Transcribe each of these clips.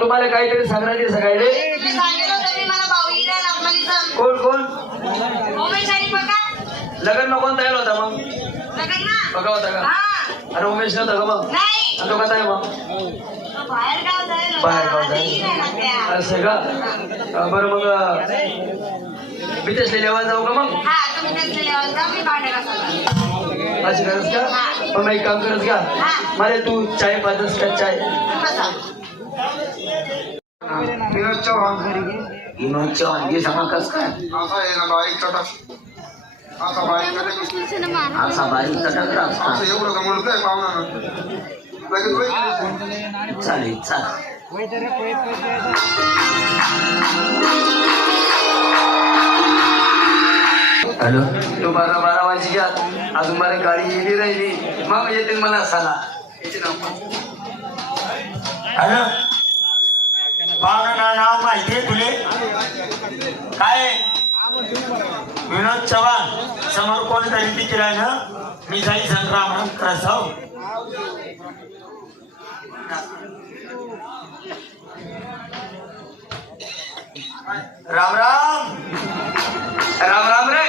तुम्हाला काहीतरी सांगण्याचे नागमणीचं कोण कोण? लग्न कोण तयार होता मग? बघा होता का? हा. अरे उमेश नव्हता का मग? तो कसा आहे मग? बाहेर गाव असं का बरं मग मी तसले जेवण जाऊ का मग? अशी करस का पण मग एक काम करस का. मला तू चाय पाहतस का चाय? विनोद चव्हाण विनोद चव्हाण हे सांगा कस काय? असा आहे ना बाईक चटक. असा बाईक चटक. असा बारीक कटक असं एवढं का म्हणतोय पाहुणा लगेच वैद्य चालेल चालेल. हॅलो? तू बारा बारा वाजची घ्या अजून मला गाडी येली राहिली. मग येतील मला साला याचे नाव पाहुणा नाव माहितीये तुले? काय? विनोद चव्हाण. समोर कोणीतरी तिथे राहिलं मी जाई संग्राम प्रसाव. राम राम. राम राम रे.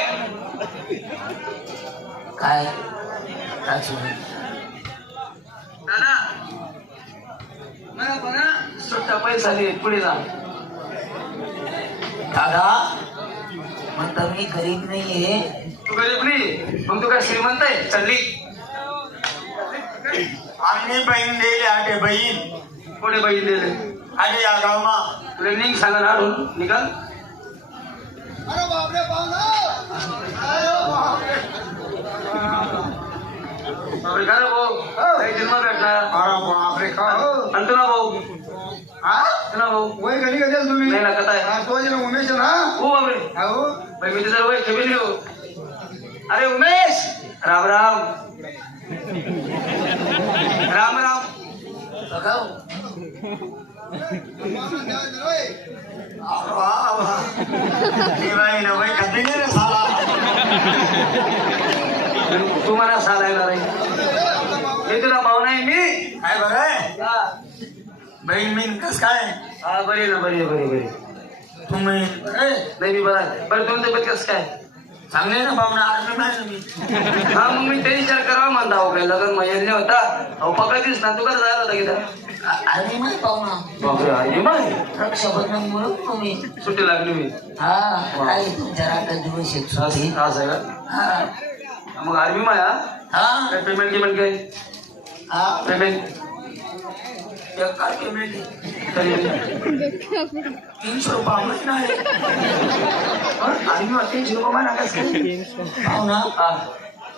काय? काय सुरू? दादा मला बघा सुट्टा पैसा दे पुढे जा दादा म्हणता मी गरीब नाहीये. तू गरीब नाही मग तू काय श्रीमंत आहे? चालली आम्ही बहीण दिली आटे बहीण. पुढे बहीण दिले आणि या गावमा. तुला निघ सांगा ना आढळून निघाल का रे भाऊ. हो? तुला भाऊ. हा वय कधी कधी तुम्ही? नाही ना कथा आहे? हा, तो ना उमेश आहे ना? हो बापरे हो भाई मी तुझा वय कमी लिहू अरे उमेश! राम राम. राम राम. बघाव वा वा ही बाई ना बाई कधी नाही रे साला. तू मला सालायला नाही मी तुला भाऊ नाही? हा बहीण मीन कस काय? हा, बरी ना बरी बरी बरी. तुम्ही? ए, नाही मी बरा. बरं तुमचं तब्येत कसं काय? चांगले ना भावना नाही ना मी. हा मग मी ते विचार करावा म्हणता अहो काय लग्न महिन्याने होता. अहो पकडतीस ना तू कसं जायला होता किती पाहुणा बापरे आई माय रक्षाबंधन म्हणून तुम्ही. सुट्टी लागली मी. हा काय तुमच्या रात्र दिवस एक सुट्टी? हा. मग आर्मी माया. हा. काय पेमेंट गिमेंट काय हा. पेमेंट पेमेंट तीनशे रुपये महिना आहे वाटते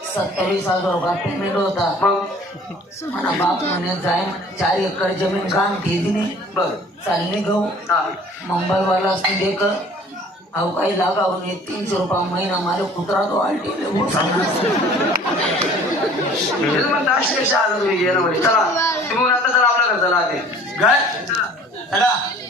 सत्तावीस हजार रुपये पेमेंट होता। मग बाप म्हणे जाय म्हणे चार एकर जमीन काम केली नाही बर। चालली गहू। हा। मुंबई वाला असते देख अहो काही लागाव नाही तीनशे रुपये महिना मला कुत्रा तो आलटी चला तुम्ही आता चला आपल्या काय